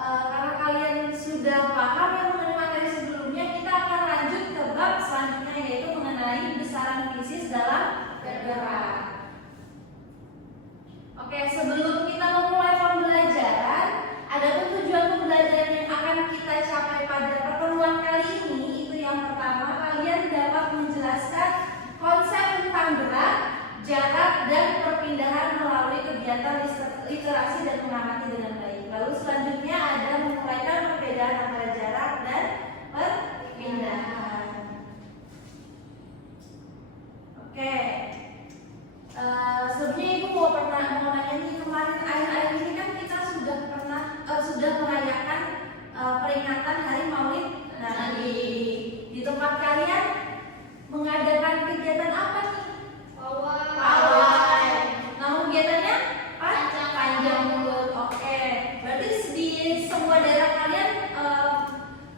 karena kalian sudah paham yang mengenai materi sebelumnya, kita akan lanjut ke bab selanjutnya, yaitu mengenai besaran fisis dalam bergerak. Oke, sebelum kita memulai pembelajaran, adapun tujuan pembelajaran yang akan kita capai pada pertemuan kali ini, itu yang pertama, kalian dapat menjelaskan konsep tentang gerak, jarak, dan perpindahan melalui kegiatan literasi dan mengamati dengan baik. Lalu selanjutnya ada menguraikan perbedaan antara jarak dan perpindahan. Oke. Sebelumnya Ibu mau nanya nih, kemarin akhir-akhir ini kan kita sudah merayakan peringatan Hari Maulid Nabi. Di tempat kalian mengadakan kegiatan apa nih? Pawai. Nama kegiatannya? Panjang mulut. Oke. Berarti di semua daerah kalian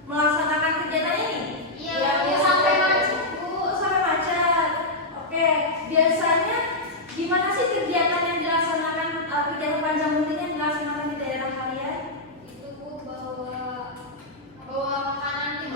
melaksanakan kegiatan ini? Iya. Sampai macet, Bu. Sampai macet. Oke. Biasanya gimana sih kegiatan yang dilaksanakan, kegiatan panjang mulut yang dilaksanakan di daerah kalian? Itu Bu, bawa makanan di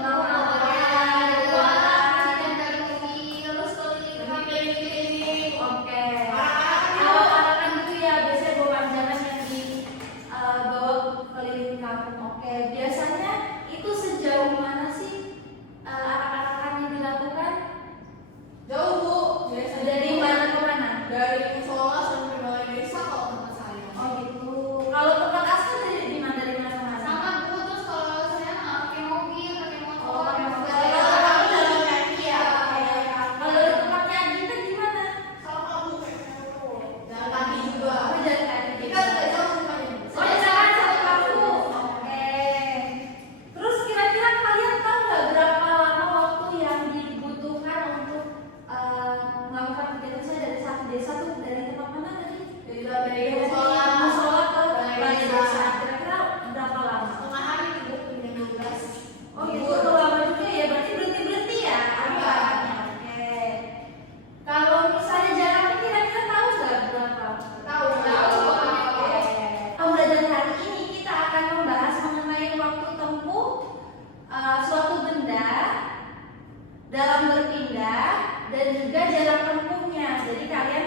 dalam berpindah dan juga jarak tempuhnya. Jadi kalian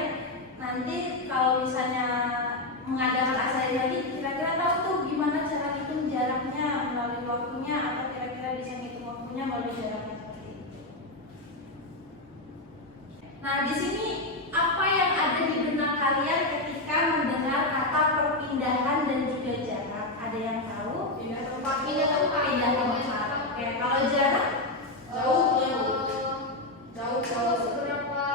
nanti kalau misalnya mengadakan asal lagi, kira-kira tahu tuh gimana cara hitung jaraknya melalui waktunya, atau kira-kira bisa hitung waktunya melalui jaraknya seperti itu. Nah, di sini apa yang ada di benak kalian ketika mendengar kata perpindahan dan juga jarak? Ada yang tahu? Pindah tempat. Oke, kalau jarak? Jauh seberapa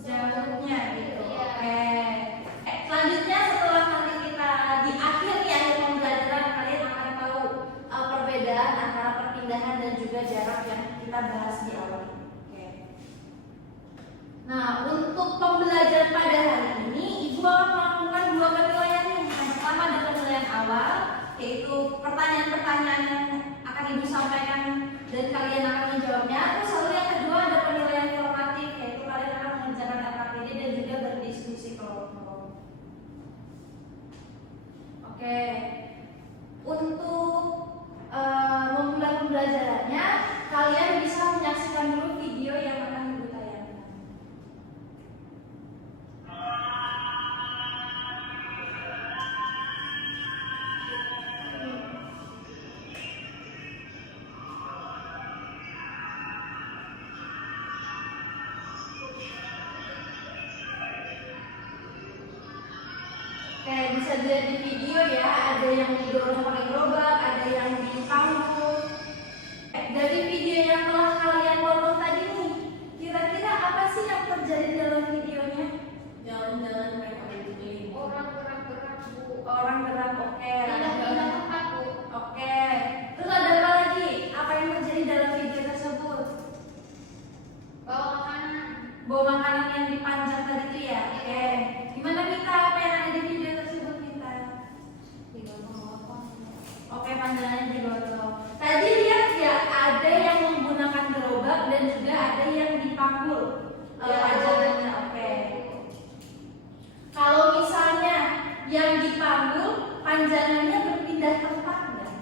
jauhnya gitu. Oke. Selanjutnya setelah nanti kita di akhir pembelajaran, kalian akan tahu perbedaan antara perpindahan dan juga jarak yang kita bahas di awal. Oke. Nah, untuk pembelajaran pada hari ini, Ibu akan melakukan 2 penilaian nih. Yang pertama adalah penilaian awal, yaitu pertanyaan-pertanyaan yang akan Ibu sampaikan dan kalian akan menjawabnya. Terus lalu yang kedua ada penilaian formatif, yaitu kalian akan mengerjakan LKPD dan juga berdiskusi kelompok. Oke. Untuk memulai pembelajarannya, kalian bisa menyaksikan dulu video yang akan Ibu tayangkan. Oke, bisa dilihat di video ya, ada yang didorong pakai gerobak, ada yang dipanggul. Dari video yang telah kalian tonton tadi nih, kira-kira apa sih yang terjadi dalam videonya? Jalan-jalan mereka berkeliling. Orang gerak-gerak, Bu. Orang gerak, oke. Pindah-pindah tempat, Bu. Oke. Terus ada apa lagi? Apa yang terjadi dalam video tersebut? Bawa makanan. Bawa makanan yang dipanjang tadi itu ya? Oke. Gimana Mita? Apa yang ada di video tersebut Mita? Oke, panjangannya digotong. Tadi lihat ya, ada yang menggunakan gerobak dan juga ada yang dipanggul panjangannya. Oke. Kalau misalnya yang dipanggul panjangannya berpindah tempat nggak?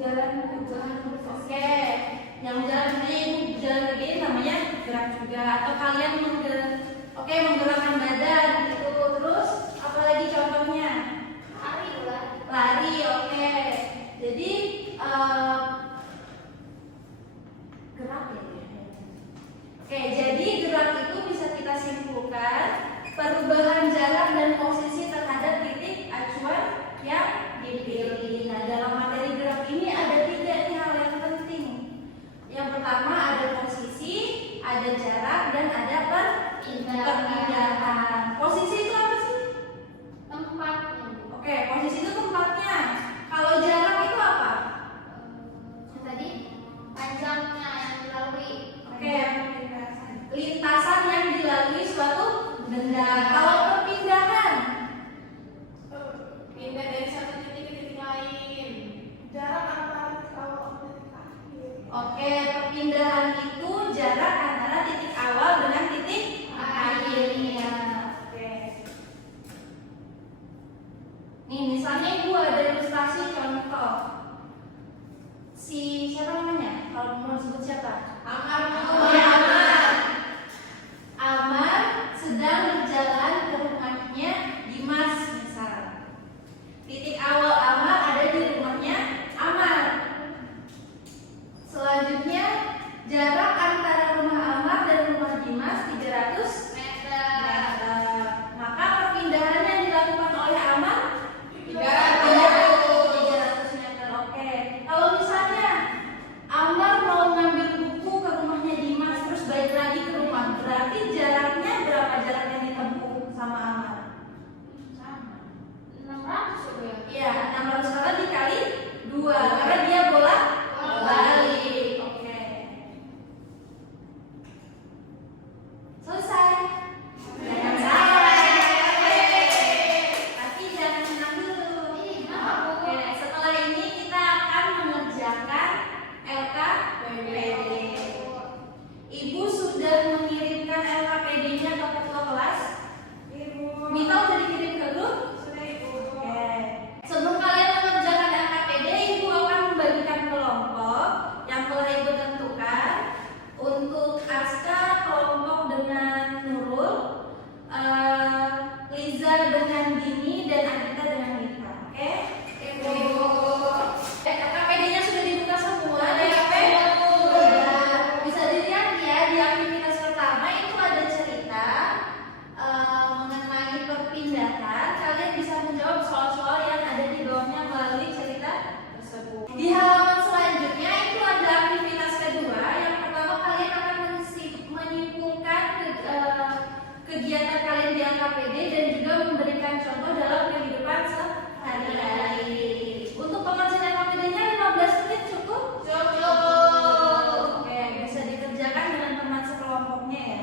Jalan oke. Yang jalan ini jalan begini namanya gerak juga. Atau kalian menggerakkan badan gitu. Terus apalagi contohnya? Lari, oke. Jadi gerak ya. Oke, jadi gerak itu bisa kita simpulkan perubahan jarak dan posisi terhadap titik acuan yang dipilih. Nah, dalam materi gerak ini ada 3 nih hal yang penting. Yang pertama ada posisi, ada jarak, dan ada perpindahan. Posisi itu apa sih? Tempatnya. Oke, posisi itu tempatnya. Kalau jarak itu apa? Tadi panjangnya yang dilalui. Oke, lintasan yang dilalui suatu benda. Kalau perpindahan, Pindah dari satu titik ke titik lain. Jarak antara titik awal dan titik akhir. oke, perpindahan itu jarak antara titik awal dengan titik akhirnya. Oke. Nih, misalnya Ibu ada ilustrasi contoh. Si siapa namanya? Kalau mau sebut siapa? Amar. Oh ya, Amar. Amar sedang berjalan ke rumahnya Dimas misal. Titik awal Amar ada di rumahnya Amar. Selanjutnya jarak antara rumah Amar dan rumah Dimas 300 meter. Maka perpindahan yang dilakukan oleh Amar 300 meter. Oke. Kalau misalnya Amar mau ngambil buku ke rumahnya Dimas terus balik lagi ke rumah, berarti jaraknya berapa jarak yang ditempuh sama Amar? 600 ya. Iya, 600 meter dikali 2 karena dia bolak balik. Oke. Selesai. Jangan sampai. Tapi jangan senang dulu. Oke, setelah ini kita akan mengerjakan LKPD. Ibu sudah mengirimkan LKPD-nya ke ketua kelas? Mita udah dikirim ke grup? Oke. Sebelum kalian mengerjakan LKPD, Ibu akan membagikan kelompok yang telah Ibu tentukan. Untuk Aska kelompok dengan Nurul, Liza dengan Dini, dan Agita dengan Mita. Oke? LKPD-nya sudah dibuka semua. DP? Bisa dilihat ya di aktivitas pertama itu ada cerita mengenai perpindahan. Kalian bisa menjawab soal-soal yang ada di bawahnya melalui cerita tersebut. Di halaman selanjutnya itu ada aktivitas kedua. Yang pertama kalian akan menyimpulkan kegiatan kalian di LKPD dan juga memberikan contoh dalam kehidupan sehari-hari. Untuk pengerjaan LKPD-nya 15 menit cukup? Oke, bisa dikerjakan dengan teman sekelompoknya ya.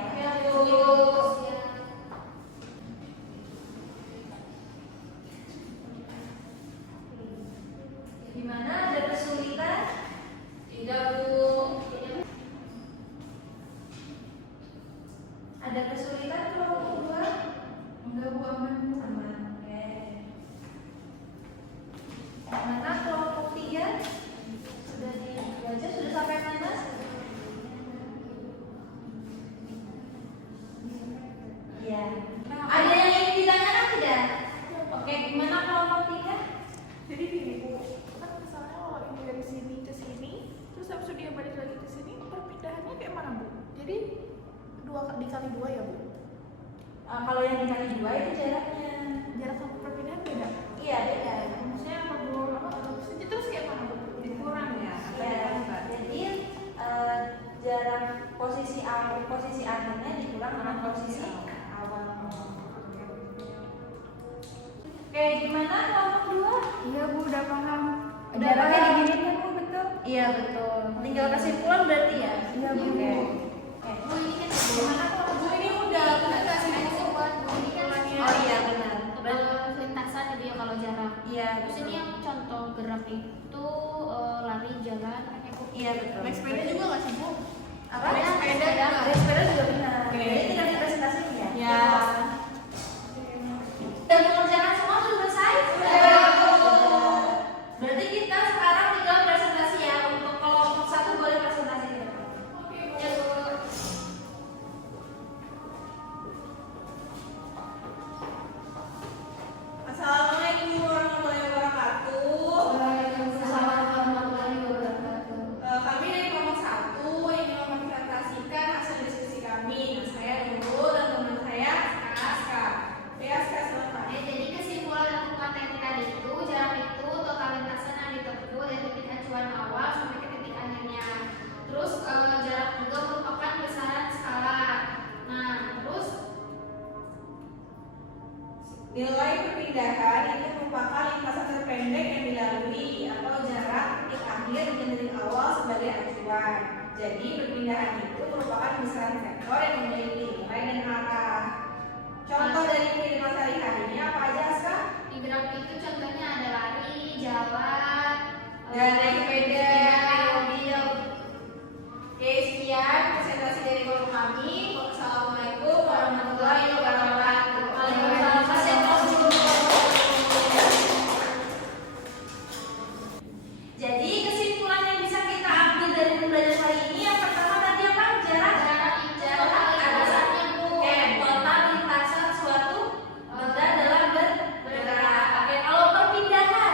Gimana? Ada kesulitan? Tidak, Bu. Ada kesulitan kelompok 2? Enggak, Bu, aman. Aman. Oke. Mana kelompok 3? Sudah dibaca? Sudah sampai mana? Iya. Ada yang ingin ditanyakan tidak? Oke, gimana kelompok 3? Jadi gini Bu, kan misalnya kalau ini dari sini ke sini, terus habis itu dia balik lagi ke sini, perpindahannya kayak mana Bu? Jadi dikali 2 ya Bu? Kalau yang dikali 2 itu jaraknya. Jarak sama perpindahan beda? Iya, beda. Maksudnya terus kayak mana Bu? Dikurang ya? Ya, jadi jarak posisi akhirnya dikurang dengan posisi awal. Oke, gimana kelompok 2? Iya Bu, udah paham. Jaraknya digini kan Bu, betul? Iya, betul. Tinggal kesimpulan berarti ya? Iya Bu. Oke. Bu, ini kan Gimana kalau Bu ini udah kasih buat Bu, ini kan Oh iya, benar. lintasan jadi ya kalau jarak. Iya, Terus ini yang contoh gerak itu lari, jalan, kayak Bu. Iya, betul. naik sepeda juga nggak sih Bu? Apa? Naik sepeda. Naik sepeda juga benar. Oke. Jadi tinggal dipresentasiin ya? Ya. Dan mengerjakan semua sudah selesai? Berarti kita sekarang tinggal presentasi perpindahan itu merupakan lintasan terpendek yang dilalui atau jarak titik akhir dan titik awal sebagai acuan. Jadi perpindahan itu merupakan misalnya vektor yang memiliki nilai dan arah. Contoh dari kehidupan sehari-harinya apa aja, Aska? Di grafik itu contohnya ada lari, jalan, Dan naik sepeda, mobil. Oke, sekian presentasi dari guru kami. Wassalamualaikum warahmatullahi wabarakatuh. Jadi kesimpulan yang bisa kita ambil dari pembelajaran hari ini yang pertama tadi apa? Jarak adalah total lintasan suatu benda dalam bergerak. Oke, kalau perpindahan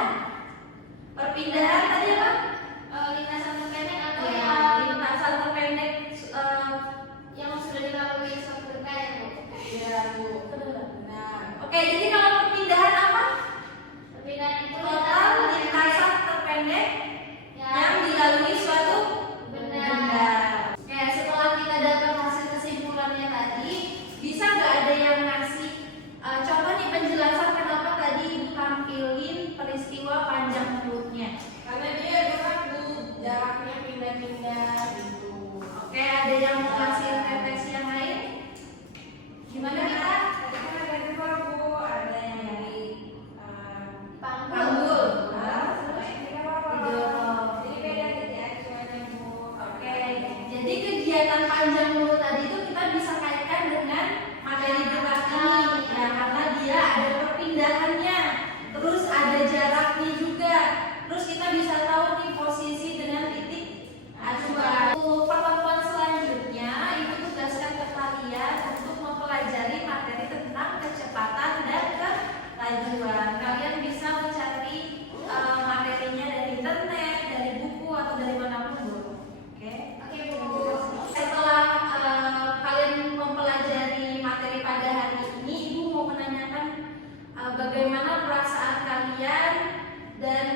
tadi apa? lintasan terpendek atau Ya, yang lintasan terpendek yang sudah dilalui suatu benda ya Bu. Ya, Bu. Benar. Oke, jadi kalau perpindahan apa? Perbedaan itu Total lintasan terpendek yang dilalui suatu benda. Oke, setelah kita dapat hasil kesimpulannya tadi, bisa nggak ada yang ngasih contoh nih penjelasan kenapa tadi Ibu tampilin peristiwa panjang mulutnya? Karena dia gerak, Bu. Jaraknya pindah-pindah gitu. Oke, ada yang mau kasih refleksi yang lain? Gimana kita? Tadi kan ada dua, Bu. Ada yang dari Panggul. Jadi beda titik acuannya, Bu. Oke, jadi kegiatan panjang mulut tadi itu kita bisa kaitkan dengan materi gerak ini, ya karena dia ada perpindahannya, terus ada jaraknya juga, terus kita bisa tahu nih posisi dengan titik acuan. Untuk pertemuan selanjutnya, Ibu tugaskan ke kalian untuk mempelajari materi tentang kecepatan dan kelajuan. Kalian bisa mencari materinya dari internet, dari buku atau dari manapun boleh. Oke. Oke Bu. Setelah kalian mempelajari materi pada hari ini, Ibu mau menanyakan bagaimana perasaan kalian dan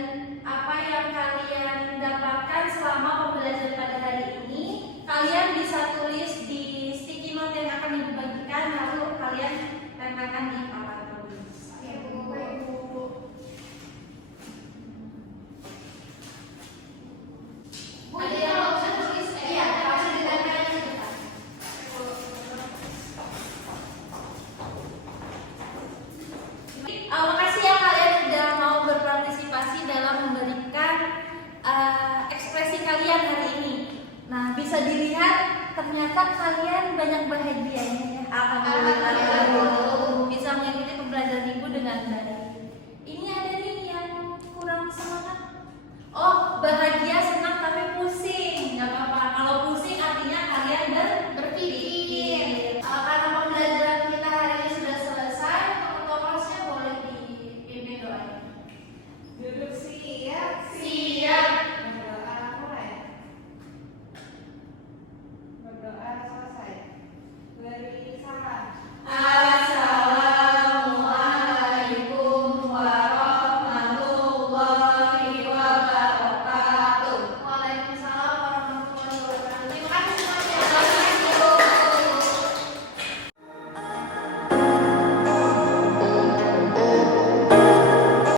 apa yang kalian dapatkan selama pembelajaran pada hari ini. Kalian bisa tulis di sticky note yang akan Ibu bagikan, lalu kalian tempelkan di papan tulis. Oke Bu. Bu, Ada ini yang kalau mau bisa tulis Iya, langsung ditempel aja di depan. Makasih ya kalian sudah mau berpartisipasi dalam memberikan ekspresi kalian hari ini. Nah, bisa dilihat ternyata kalian banyak bahagianya ya. Alhamdulillah. Bisa mengikuti pembelajaran Ibu dengan baik. Ini ada nih yang kurang semangat. Oh,